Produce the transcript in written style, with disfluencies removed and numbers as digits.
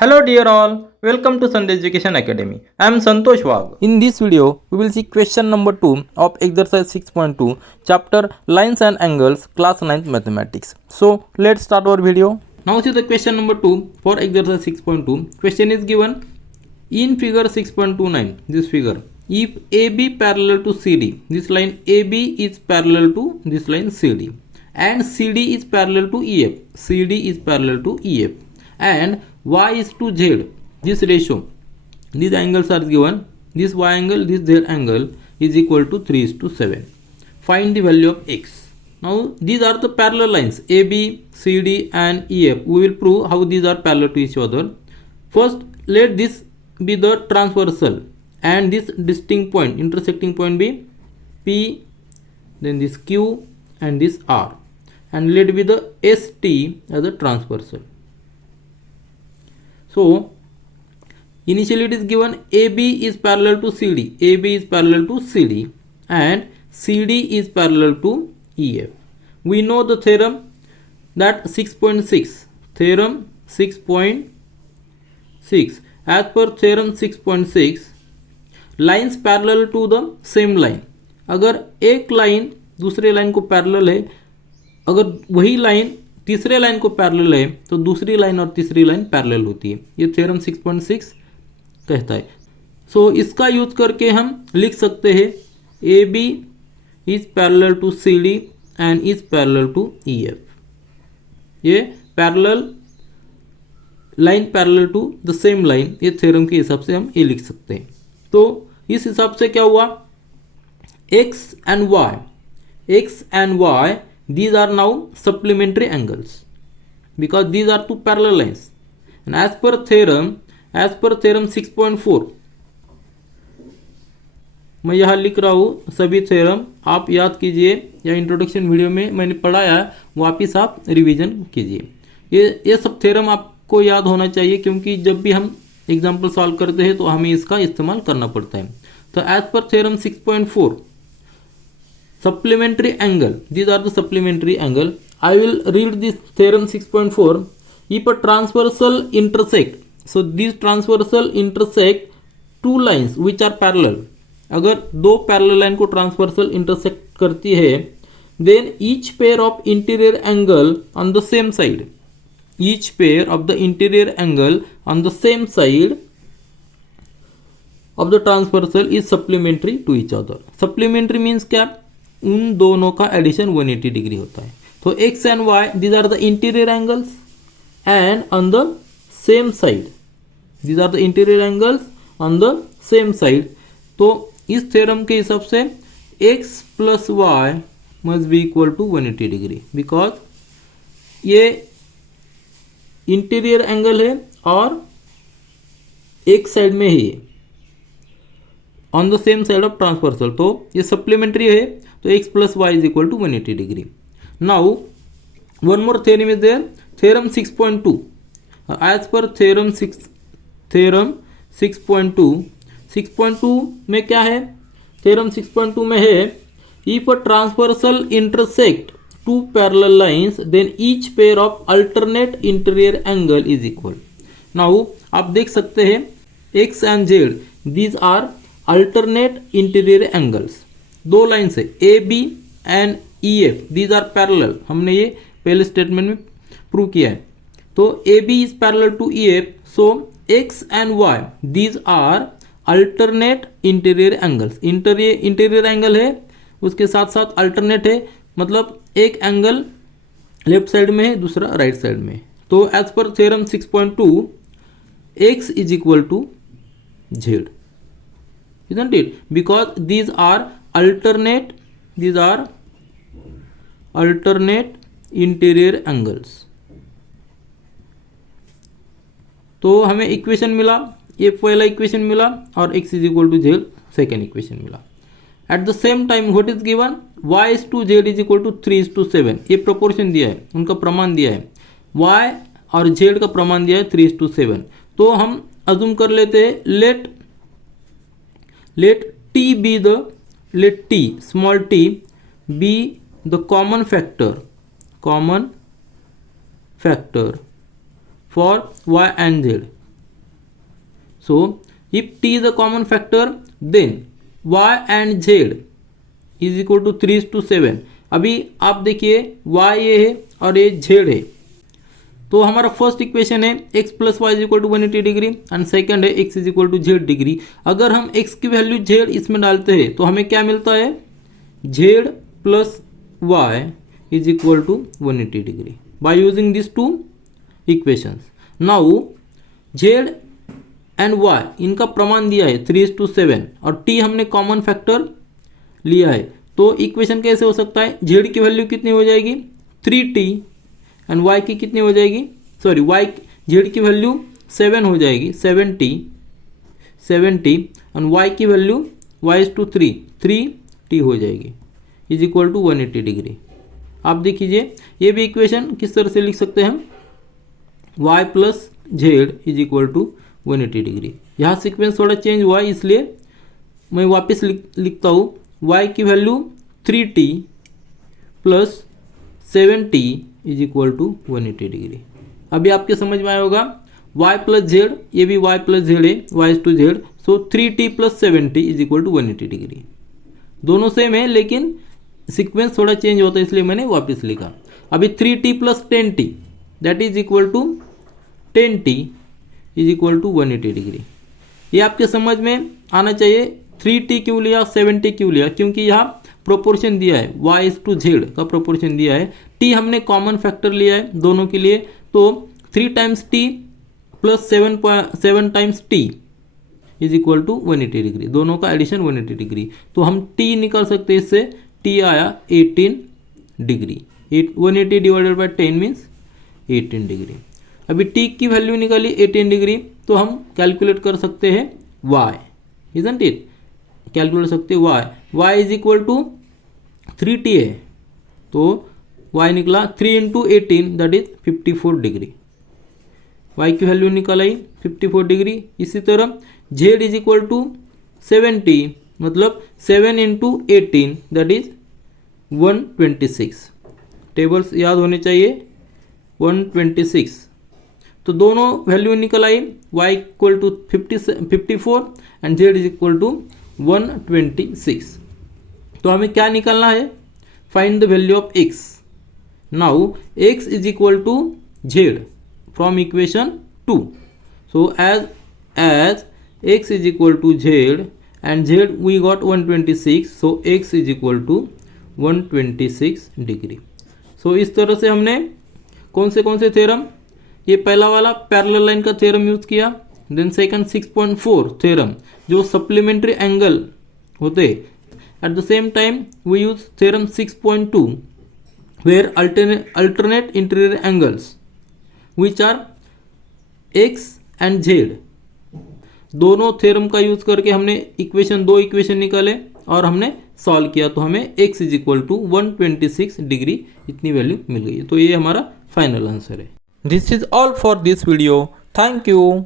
Hello dear all, welcome to Sunday Education Academy. I am Santosh Wagh. In this video, we will see question number 2 of exercise 6.2 chapter Lines and Angles class 9th mathematics. So let's start our video. Now see the question number 2 for exercise 6.2. Question is given in figure 6.29, this figure. If AB parallel to CD, this line AB is parallel to this line CD and CD is parallel to EF. CD is parallel to EF and Y is to Z, this ratio, these angles are given, this Y angle, this Z angle is equal to 3:7. Find the value of X. Now these are the parallel lines AB, CD and EF. We will prove how these are parallel to each other. First let this be the transversal and this distinct point, intersecting point be P, then this Q and this R, and let be the ST as a transversal. So initially it is given AB is parallel to CD, AB is parallel to CD and CD is parallel to EF. We know the theorem that 6.6, theorem 6.6. As per theorem 6.6, lines parallel to the same line. अगर एक line दूसरे line को parallel है, अगर वही line तीसरे line को parallel है तो दूसरी लाइन और तीसरी लाइन पैरेलल होती है. ये थ्योरम 6.6 कहता है. सो इसका यूज करके हम लिख सकते हैं A B is parallel to C D and is parallel to E F. ये parallel line parallel to the same line, ये थ्योरम के हिसाब से हम ये लिख सकते हैं. तो इस हिसाब से क्या हुआ, x and y these are now supplementary angles because these are two parallel lines, and as per theorem 6.4 मैं यहाँ लिख रहा हूँ सभी थ्योरम, आप याद कीजिए या इंट्रोडक्शन वीडियो में मैंने पढ़ाया है, वापिस आप रिवीजन कीजिए. ये सब थ्योरम आपको याद होना चाहिए क्योंकि जब भी हम एग्जाम्पल सॉल्व करते हैं तो हमें इसका इस्तेमाल करना पड़ता है. तो एज पर theorem 6.4 supplementary angle, these are the supplementary angle. I will read this theorem 6.4. If a transversal intersect, so these transversal intersect two lines which are parallel. अगर दो parallel line को transversal intersect करती है, then each pair of interior angle on the same side, each pair of the interior angle on the same side of the transversal is supplementary to each other. Supplementary means क्या, उन दोनों का addition 180 degree होता है. तो X and Y these are the interior angles and on the same side, these are the interior angles on the same side. तो इस theorem के हिसाब से X plus Y must be equal to 180 degree because ये interior angle है और एक side में ही on the same side of transversal. तो ये सप्लीमेंट्री है तो x plus y is equal to 180 degree. Now one more theorem is there, theorem 6.2. As per theorem 6.2 में क्या है, theorem 6.2 में है if a transversal intersect two parallel lines then each pair of alternate interior angle is equal. Now आप देख सकते हैं x and z these are alternate interior angles. दो लाइन्स है A B and E F, these are parallel. हमने ये पहले statement में प्रूव किया है. तो A B is parallel to E F, so x and Y these are alternate interior angles. Interior angle है उसके साथ साथ अल्टरनेट है, मतलब एक एंगल लेफ्ट साइड में है दूसरा राइट साइड में. तो एज पर theorem 6.2 x is equal to z, isn't it? Because these are alternate interior angles. तो हमें इक्वेशन मिला, ये पहला इक्वेशन मिला और x is equal to Z second equation मिला. At the same time what is given, y is to Z is equal to 3:7. ये proportion दिया है, उनका प्रमाण दिया है, y और z का प्रमाण दिया है 3:7. तो हम अज्यूम कर लेते हैं let t small t be the common factor for y and z. So if t is a common factor, then y and z is equal to 3:7. अभी आप देखिए y ये है और ये z है, तो हमारा फर्स्ट इक्वेशन है x plus y is equal to 180 degree and second है x is equal to z degree. अगर हम x की वैल्यू z इसमें डालते हैं तो हमें क्या मिलता है, z plus y is equal to 180 degree by using this two equations. Now z and y इनका प्रमाण दिया है 3:7 और t हमने कॉमन फैक्टर लिया है, तो इक्वेशन कैसे हो सकता है, z की वैल्यू कितनी हो जाएगी 3t एंड y की कितनी हो जाएगी, सॉरी y z की वैल्यू 7 हो जाएगी 7t एंड y की value y is to 3t हो जाएगी इज इक्वल टू 180 डिग्री। आप देखिए ये भी इक्वेशन किस तरह से लिख सकते हैं हम, y plus z is equal to 180 degree. यहाँ सिक्वेंस थोड़ा चेंज हुआ है इसलिए मैं वापस लिखता हूँ, y की value 3t plus 7t is equal to 180 degree. अभी आपके समझ में आया होगा y प्लस जेड, ये भी y प्लस जेड है, y is to z, so 3t plus 7t is equal to 180 degree. दोनों सेम है लेकिन सीक्वेंस थोड़ा चेंज होता है इसलिए मैंने वापस लिखा। अभी 3t plus 10t that is equal to 10t is equal to 180 degree. ये आपके समझ में आना चाहिए 3t क्यों लिया 7t क्यों लिया, क्योंकि यहाँ प्रोपोर्शन दिया है y इज टू जेड का प्रोपोर्शन दिया है, t हमने कॉमन फैक्टर लिया है दोनों के लिए, तो 3 times t plus 7 times t is equal to 180 degree, दोनों का एडिशन 180 डिग्री। तो हम t निकाल सकते हैं इससे, t आया 18 degree, 180 divided by 10 means 18 degree. अभी t की वैल्यू निकाली 18 डिग्री, तो हम कैलकुलेट कर सकते हैं y, इजंट इट, कैलकुलेट सकते हैं y is equal to 3t है, तो y निकला 3 into 18 that is 54 degree, y की वैल्यू निकाल आई 54 डिग्री। इसी तरह z is equal to 7t मतलब 7 इंटू 18 दैट इज 126, टेबल्स याद होने चाहिए 126, तो दोनों वैल्यू निकल आई y equal to 54 and z is equal to 126। तो हमें क्या निकालना है, find the value of x। Now x is equal to z from equation 2, so as x is equal to z and z we got 126, so x is equal to 126 degree. So इस तरह से हमने कौन से theorem, ये पहला वाला parallel line का थ्योरम यूज किया, देन सेकंड 6.4 थ्योरम जो सप्लीमेंट्री एंगल होते, at the same time we use theorem 6.2 where alternate interior angles which are x and z। दोनों थ्योरम का यूज करके हमने दो इक्वेशन निकाले और हमने सॉल्व किया, तो हमें x is equal to 126 degree इतनी वैल्यू मिल गई। तो ये हमारा फाइनल आंसर है। This is all for this video, thank you.